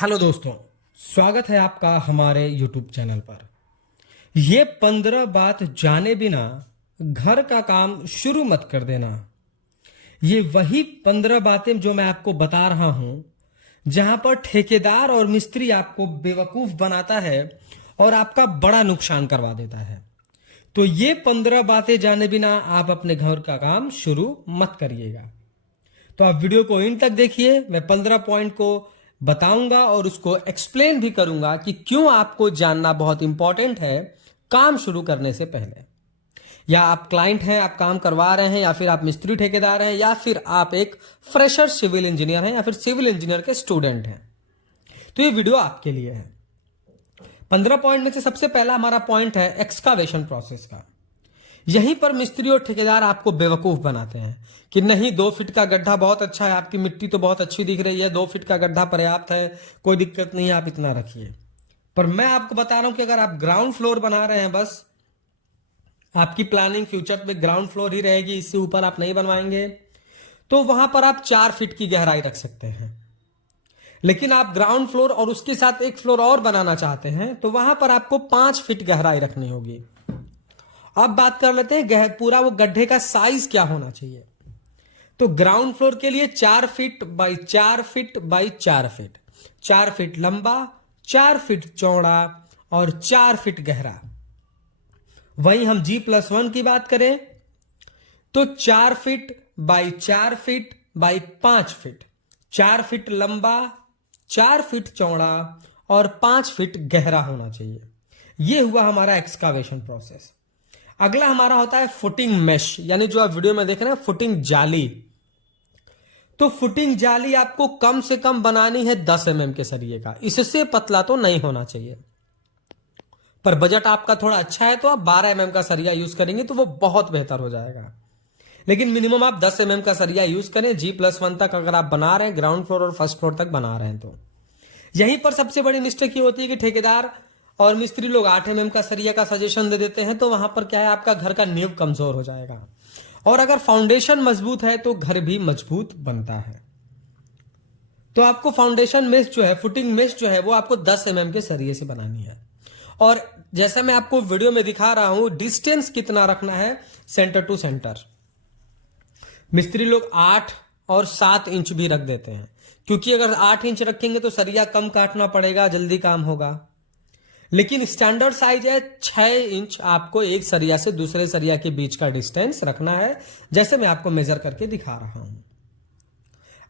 Hello दोस्तों, स्वागत है आपका हमारे YouTube चैनल पर। ये 15 बात जाने बिना घर का काम शुरू मत कर देना। ये वही 15 बातें जो मैं आपको बता रहा हूं, जहां पर ठेकेदार और मिस्त्री आपको बेवकूफ बनाता है और आपका बड़ा नुकसान करवा देता है। तो ये 15 बातें जाने बिना आप अपने घर का काम शुरू मत करिएगा। तो आप वीडियो को इन तक देखिए। मैं 15 पॉइंट को बताऊंगा और उसको एक्सप्लेन भी करूंगा कि क्यों आपको जानना बहुत इंपॉर्टेंट है काम शुरू करने से पहले। या आप क्लाइंट हैं, आप काम करवा रहे हैं, या फिर आप मिस्त्री ठेकेदार हैं, या फिर आप एक फ्रेशर सिविल इंजीनियर हैं, या फिर सिविल इंजीनियर के स्टूडेंट हैं, तो ये वीडियो आपके लिए है। 15 पॉइंट में से सबसे पहला हमारा पॉइंट है एक्सकावेशन प्रोसेस का। यहीं पर मिस्त्री और ठेकेदार आपको बेवकूफ बनाते हैं कि नहीं, 2 फीट का गड्ढा बहुत अच्छा है, आपकी मिट्टी तो बहुत अच्छी दिख रही है, 2 फीट का गड्ढा पर्याप्त है, कोई दिक्कत नहीं है, आप इतना रखिए। पर मैं आपको बता रहा हूं कि अगर आप ग्राउंड फ्लोर बना रहे हैं, बस आपकी प्लानिंग फ्यूचर में ग्राउंड फ्लोर ही रहेगी, इससे ऊपर आप नहीं बनवाएंगे, तो वहां पर आप 4 फीट की गहराई रख सकते हैं। लेकिन आप ग्राउंड फ्लोर और उसके साथ एक फ्लोर और बनाना चाहते हैं, तो वहां पर आपको 5 फीट गहराई रखनी होगी। अब बात कर लेते हैं पूरा वो गड्ढे का साइज क्या होना चाहिए। तो ग्राउंड फ्लोर के लिए 4 feet by 4 feet by 4 feet, 4 feet लंबा, 4 फीट चौड़ा और 4 फीट गहरा। वहीं हम G+1 की बात करें तो 4 feet by 4 feet by 5 feet, 4 feet लंबा, 4 फीट चौड़ा और 5 फीट गहरा होना चाहिए। यह हुआ हमारा एक्सकावेशन प्रोसेस। अगला हमारा होता है फुटिंग मेश, यानी जो आप वीडियो में देख रहे हैं फुटिंग जाली। तो फुटिंग जाली आपको कम से कम बनानी है 10 mm के सरिये का, इससे पतला तो नहीं होना चाहिए। पर बजट आपका थोड़ा अच्छा है तो आप 12 mm का सरिया यूज करेंगे तो वो बहुत बेहतर हो जाएगा। लेकिन मिनिमम आप 10 mm का सरिया यूज करें। G+1 तक अगर आप बना रहे हैं, ग्राउंड फ्लोर और फर्स्ट फ्लोर तक बना रहे हैं, तो यहीं पर सबसे बड़ी मिस्टेक ये होती है कि ठेकेदार और मिस्त्री लोग 8 mm का सरिया का सजेशन दे देते हैं। तो वहां पर क्या है, आपका घर का नींव कमजोर हो जाएगा। और अगर फाउंडेशन मजबूत है तो घर भी मजबूत बनता है। तो आपको फाउंडेशन मेश जो है, फुटिंग मेश जो है, वो आपको 10 mm के सरिये से बनानी है। और जैसा मैं आपको वीडियो में दिखा रहा हूं, डिस्टेंस कितना रखना है सेंटर टू सेंटर। मिस्त्री लोग 8 और 7 इंच भी रख देते हैं, क्योंकि अगर 8 इंच रखेंगे तो सरिया कम काटना पड़ेगा, जल्दी काम होगा। लेकिन स्टैंडर्ड साइज है 6 इंच आपको एक सरिया से दूसरे सरिया के बीच का डिस्टेंस रखना है, जैसे मैं आपको मेजर करके दिखा रहा हूं।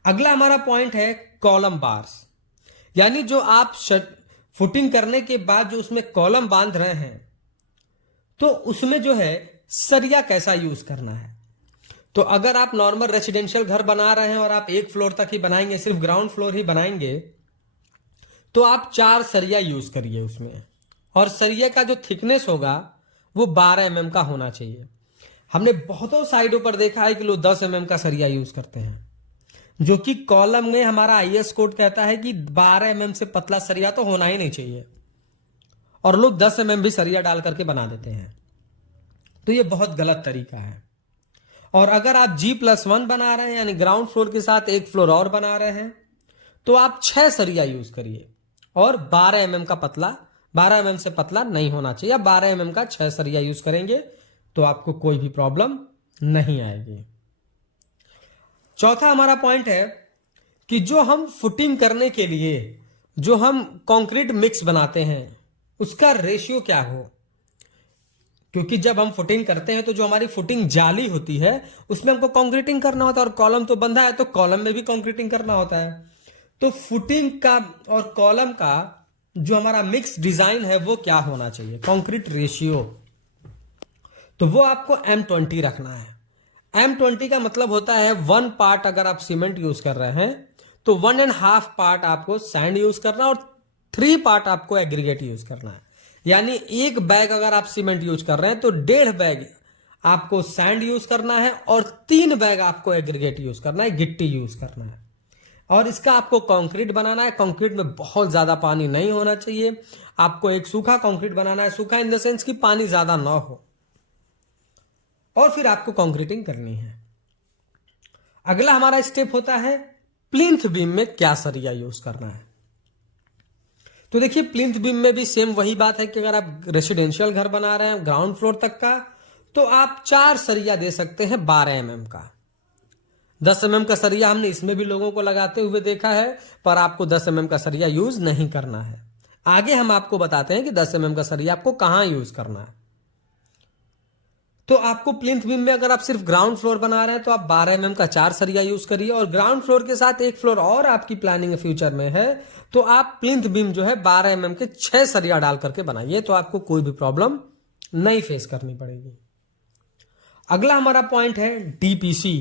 अगला हमारा पॉइंट है कॉलम बार्स, यानी जो आप फुटिंग करने के बाद जो उसमें कॉलम बांध रहे हैं, तो उसमें जो है सरिया कैसा यूज करना है। तो अगर आप नॉर्मल रेसिडेंशियल घर बना रहे हैं और आप एक फ्लोर तक ही बनाएंगे, सिर्फ ग्राउंड फ्लोर ही बनाएंगे, तो आप 4 सरिया यूज करिए उसमें। और सरिया का जो थिकनेस होगा वो 12 mm का होना चाहिए। हमने बहुतों साइडों पर देखा है कि लोग 10 mm का सरिया यूज करते हैं, जो कि कॉलम में हमारा IS कोड कहता है कि 12 mm से पतला सरिया तो होना ही नहीं चाहिए, और लोग 10 mm भी सरिया डाल करके बना देते हैं। तो ये बहुत गलत तरीका है। और अगर आप G+1 बना रहे हैं, यानी ग्राउंड फ्लोर के साथ एक फ्लोर और बना रहे हैं, तो आप 6 सरिया यूज करिए और 12 mm का पतला, 12 mm से पतला नहीं होना चाहिए। 12 mm का 6 सरिया यूज करेंगे तो आपको कोई भी प्रॉब्लम नहीं आएगी। चौथा हमारा पॉइंट है कि जो हम फुटिंग करने के लिए जो हम कंक्रीट मिक्स बनाते हैं, उसका रेशियो क्या हो। क्योंकि जब हम फुटिंग करते हैं तो जो हमारी फुटिंग जाली होती है उसमें हमको कंक्रीटिंग करना होता है, और कॉलम तो बंधा है तो कॉलम में भी कंक्रीटिंग करना होता है। तो फुटिंग का और कॉलम का जो हमारा मिक्स डिजाइन है वो क्या होना चाहिए, कंक्रीट रेशियो। तो वो आपको M20 रखना है। M20 का मतलब होता है 1 पार्ट अगर आप सीमेंट यूज कर रहे हैं तो 1.5 पार्ट आपको सैंड यूज करना और 3 पार्ट आपको एग्रीगेट यूज करना है। यानी 1 बैग अगर आप सीमेंट यूज कर रहे हैं तो 1.5 बैग आपको सैंड यूज करना है और 3 बैग आपको एग्रीगेट यूज करना है, गिट्टी यूज करना है। और इसका आपको कंक्रीट बनाना है। कंक्रीट में बहुत ज्यादा पानी नहीं होना चाहिए, आपको एक सूखा कंक्रीट बनाना है। सूखा इन द सेंस कि पानी ज्यादा ना हो, और फिर आपको कंक्रीटिंग करनी है। अगला हमारा स्टेप होता है प्लिंथ बीम में क्या सरिया यूज करना है। तो देखिए प्लिंथ बीम में भी सेम वही बात है कि अगर आप रेसिडेंशियल घर बना रहे हैं ग्राउंड फ्लोर तक का, तो आप 4 सरिया दे सकते हैं 12 mm का। 10 mm का सरिया हमने इसमें भी लोगों को लगाते हुए देखा है, पर आपको 10 mm का सरिया यूज नहीं करना है। आगे हम आपको बताते हैं कि 10 mm का सरिया आपको कहां यूज करना है। तो आपको प्लिंथ बीम में अगर आप सिर्फ ग्राउंड फ्लोर बना रहे हैं तो आप 12 mm का 4 सरिया यूज करिए, और ग्राउंड फ्लोर के साथ एक फ्लोर और आपकी प्लानिंग फ्यूचर में है तो आप प्लिंथ बीम जो है 12 mm के 6 सरिया डाल करके बनाइए, तो आपको कोई भी प्रॉब्लम नहीं फेस करनी पड़ेगी। अगला हमारा पॉइंट है डीपीसी।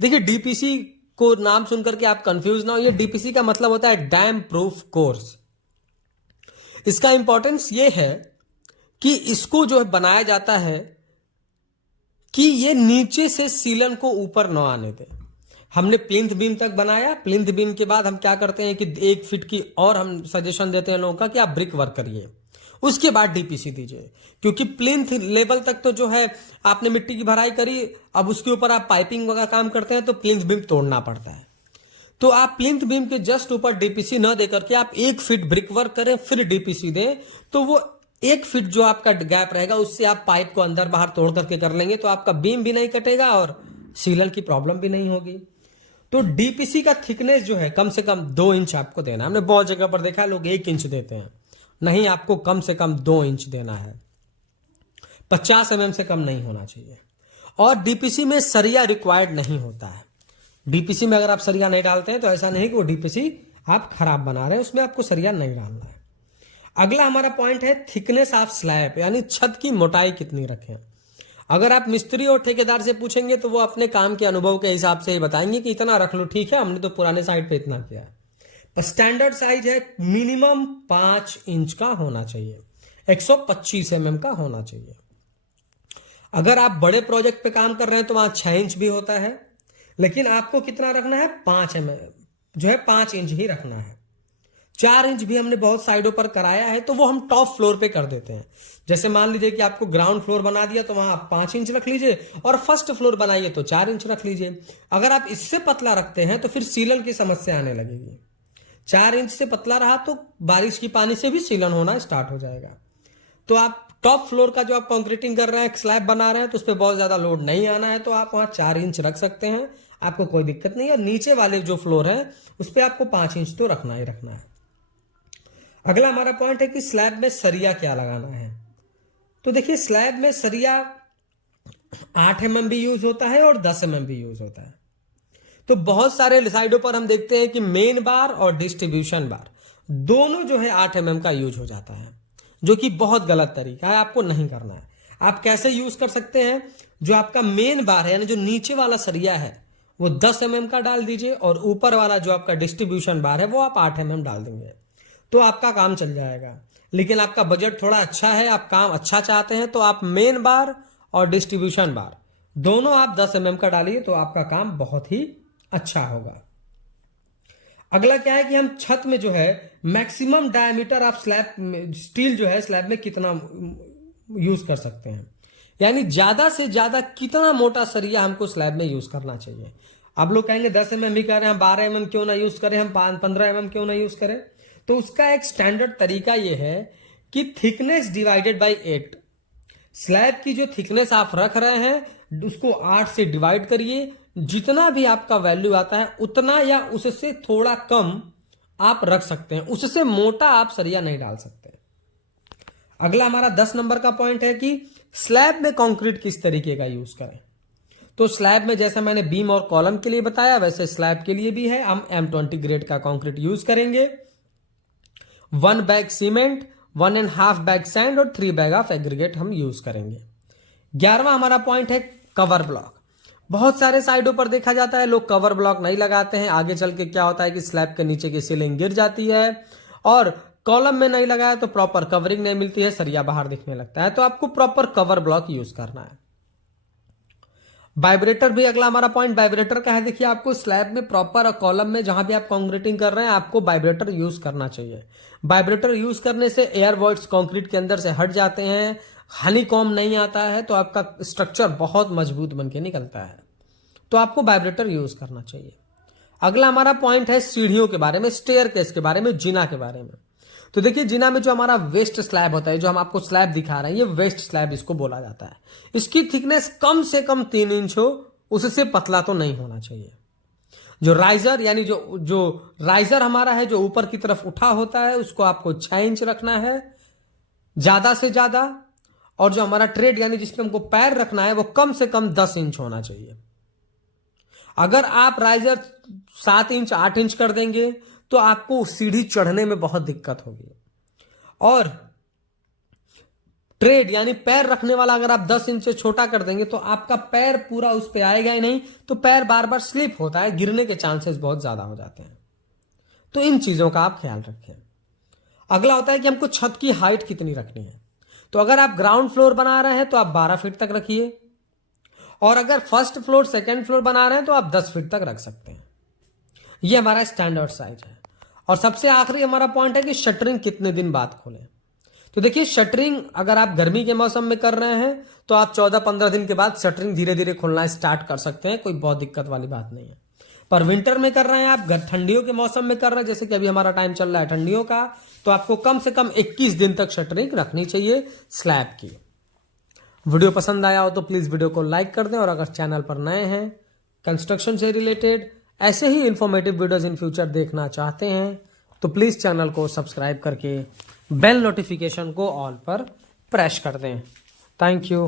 देखिए डीपीसी को नाम सुनकर के आप कंफ्यूज ना हो, ये डीपीसी का मतलब होता है डैम प्रूफ कोर्स। इसका इंपॉर्टेंस ये है कि इसको जो बनाया जाता है कि ये नीचे से सीलन को ऊपर न आने दे। हमने प्लिंथ बीम तक बनाया, प्लिंथ बीम के बाद हम क्या करते हैं कि 1 फीट की और हम सजेशन देते हैं लोगों का कि आप ब्रिक वर्क करिए, उसके बाद डीपीसी दीजिए, क्योंकि प्लिंथ लेवल तक तो जो है आपने मिट्टी की भराई करी, अब उसके ऊपर आप पाइपिंग वगैरह काम करते हैं तो प्लिंथ बीम तोड़ना पड़ता है। तो आप प्लिंथ बीम के जस्ट ऊपर डीपीसी न देकर के आप 1 फीट ब्रिक वर्क करें फिर डीपीसी दें, तो वो 1 फीट जो आपका गैप रहेगा उससे आप पाइप को अंदर बाहर तोड़ करके कर लेंगे, तो आपका बीम भी नहीं कटेगा और सीलन की प्रॉब्लम भी नहीं होगी। तो डीपीसी का थिकनेस जो है कम से कम 2 इंच आपको देना है। हमने बहुत जगह पर देखा है लोग 1 इंच देते हैं, नहीं, आपको कम से कम 2 इंच देना है, 50 mm से कम नहीं होना चाहिए। और डीपीसी में सरिया रिक्वायर्ड नहीं होता है। डीपीसी में अगर आप सरिया नहीं डालते हैं तो ऐसा नहीं कि वो डीपीसी आप खराब बना रहे हैं, उसमें आपको सरिया नहीं डालना है। अगला हमारा पॉइंट है थिकनेस ऑफ स्लैब, यानी छत की मोटाई कितनी रखें। अगर आप मिस्त्री और ठेकेदार से पूछेंगे तो वो अपने काम के अनुभव के हिसाब से ही बताएंगे कि इतना रख लो, ठीक है, हमने तो पुराने साइड पे इतना किया है। पर स्टैंडर्ड साइज है मिनिमम 5 इंच का होना चाहिए, 125 mm का होना चाहिए। अगर आप बड़े प्रोजेक्ट पे काम कर रहे हैं तो वहां 6 इंच भी होता है, लेकिन आपको कितना रखना है, 5 mm जो है 5 इंच ही रखना है। 4 इंच भी हमने बहुत साइडों पर कराया है, तो वो हम टॉप फ्लोर पे कर देते हैं। जैसे मान लीजिए कि आपको ग्राउंड फ्लोर बना दिया तो वहां आप 5 इंच रख लीजिए, और फर्स्ट फ्लोर बनाइए तो 4 इंच रख लीजिए। अगर आप इससे पतला रखते हैं तो फिर सीलन की समस्या आने लगेगी। 4 इंच से पतला रहा तो बारिश की पानी से भी सीलन होना स्टार्ट हो जाएगा। तो आप टॉप फ्लोर का जो आप कंक्रीटिंग कर रहे हैं, स्लैब बना रहे हैं, तो उस पर बहुत ज्यादा लोड नहीं आना है, तो आप वहां 4 इंच रख सकते हैं, आपको कोई दिक्कत नहीं है। नीचे वाले जो फ्लोर है उस पर आपको 5 इंच तो रखना ही रखना है। अगला हमारा पॉइंट है कि स्लैब में सरिया क्या लगाना है। तो देखिए स्लैब में सरिया 8 mm भी यूज होता है और 10 mm भी यूज होता है। तो बहुत सारे साइडों पर हम देखते हैं कि मेन बार और डिस्ट्रीब्यूशन बार दोनों जो है 8 mm का यूज हो जाता है, जो कि बहुत गलत तरीका है, आपको नहीं करना है। आप कैसे यूज कर सकते हैं, जो आपका मेन बार है यानी जो नीचे वाला सरिया है वो 10 mm का डाल दीजिए, और ऊपर वाला जो आपका डिस्ट्रीब्यूशन बार है वो आप 8 mm डाल देंगे, तो आपका काम चल जाएगा। लेकिन आपका बजट थोड़ा अच्छा है, आप काम अच्छा चाहते हैं, तो आप मेन बार और डिस्ट्रीब्यूशन बार दोनों आप 10 mm का डालिए, तो आपका काम बहुत ही अच्छा होगा। अगला क्या है कि हम छत में जो है maximum diameter of slab steel जो है स्लैब में कितना यूज कर सकते हैं, यानी ज्यादा से ज्यादा कितना मोटा सरिया हमको स्लैब में यूज करना चाहिए। अब लोग कहेंगे 10 mm ही कर रहे हैं, हम 12 mm क्यों ना यूज करें, हम 15 mm क्यों ना यूज करें। तो उसका एक स्टैंडर्ड तरीका यह है कि थिकनेस डिवाइडेड बाय 8। स्लैब की जो थिकनेस आप रख रहे हैं उसको 8 से डिवाइड करिए, जितना भी आपका वैल्यू आता है उतना या उससे थोड़ा कम आप रख सकते हैं, उससे मोटा आप सरिया नहीं डाल सकते। अगला हमारा 10 नंबर का पॉइंट है कि स्लैब में कंक्रीट किस तरीके का यूज करें। तो स्लैब में जैसा मैंने बीम और कॉलम के लिए बताया वैसे स्लैब के लिए भी है, हम M20 ग्रेड का कंक्रीट यूज करेंगे। 1 बैग सीमेंट, 1.5 बैग सैंड और 3 बैग ऑफ एग्रीगेट हम यूज करेंगे। 11वां हमारा पॉइंट है कवर ब्लॉक। बहुत सारे साइडों पर देखा जाता है लोग कवर ब्लॉक नहीं लगाते हैं, आगे चल के क्या होता है कि स्लैब के नीचे की सीलिंग गिर जाती है, और कॉलम में नहीं लगाया तो प्रॉपर कवरिंग नहीं मिलती है, सरिया बाहर दिखने लगता है। तो आपको प्रॉपर कवर ब्लॉक यूज करना है। वाइब्रेटर भी अगला हमारा पॉइंट वाइब्रेटर का है। देखिए आपको स्लैब में प्रॉपर और कॉलम में जहां भी आप कंक्रीटिंग कर रहे हैं आपको वाइब्रेटर यूज करना चाहिए। वाइब्रेटर यूज करने से एयर वॉइड्स कंक्रीट के अंदर से हट जाते हैं, हनीकॉम्ब नहीं आता है, तो आपका स्ट्रक्चर बहुत मजबूत बनके निकलता है। तो आपको वाइब्रेटर यूज करना चाहिए। अगला हमारा पॉइंट है सीढ़ियों के बारे में, स्टेयर केस के बारे में, जिना के बारे में। तो देखिए जिना में जो हमारा वेस्ट स्लैब होता है, जो हम आपको स्लैब दिखा रहे हैं, ये वेस्ट स्लैब इसको बोला जाता है। इसकी थिकनेस कम से कम 3 इंच हो, उससे पतला तो नहीं होना चाहिए। जो राइजर यानी जो राइजर हमारा है, जो ऊपर की तरफ उठा होता है, उसको आपको 6 इंच रखना है ज्यादा से ज्यादा। और जो हमारा ट्रेड यानी जिसमें हमको पैर रखना है, वो कम से कम 10 इंच होना चाहिए। अगर आप राइजर 7 इंच 8 इंच कर देंगे तो आपको सीढ़ी चढ़ने में बहुत दिक्कत होगी। और ट्रेड यानी पैर रखने वाला अगर आप 10 इंच से छोटा कर देंगे तो आपका पैर पूरा उस पर आएगा ही नहीं, तो पैर बार बार स्लिप होता है, गिरने के चांसेस बहुत ज्यादा हो जाते हैं। तो इन चीजों का आप ख्याल रखें। अगला होता है कि हमको छत की हाइट कितनी रखनी है। तो अगर आप ग्राउंड फ्लोर बना रहे हैं तो आप 12 फीट तक रखिए, और अगर फर्स्ट फ्लोर सेकंड फ्लोर बना रहे हैं तो आप 10 फीट तक रख सकते हैं। ये हमारा स्टैंडर्ड साइज है। और सबसे आखिरी हमारा पॉइंट है कि शटरिंग कितने दिन बाद खोलें। तो देखिए शटरिंग अगर आप गर्मी के मौसम में कर रहे हैं तो आप 14-15 दिन के बाद शटरिंग धीरे धीरे खोलना स्टार्ट कर सकते हैं, कोई बहुत दिक्कत वाली बात नहीं है। पर विंटर में कर रहे हैं आप, ठंडियों के मौसम में कर रहे हैं, जैसे कि अभी हमारा टाइम चल रहा है ठंडियों का, तो आपको कम से कम 21 दिन तक शटरिंग रखनी चाहिए स्लैब की। वीडियो पसंद आया हो तो प्लीज वीडियो को लाइक कर दें, और अगर चैनल पर नए हैं, कंस्ट्रक्शन से रिलेटेड ऐसे ही इंफॉर्मेटिव वीडियोस इन फ्यूचर देखना चाहते हैं तो प्लीज चैनल को सब्सक्राइब करके बेल नोटिफिकेशन को ऑल पर प्रेस कर दें। Thank you.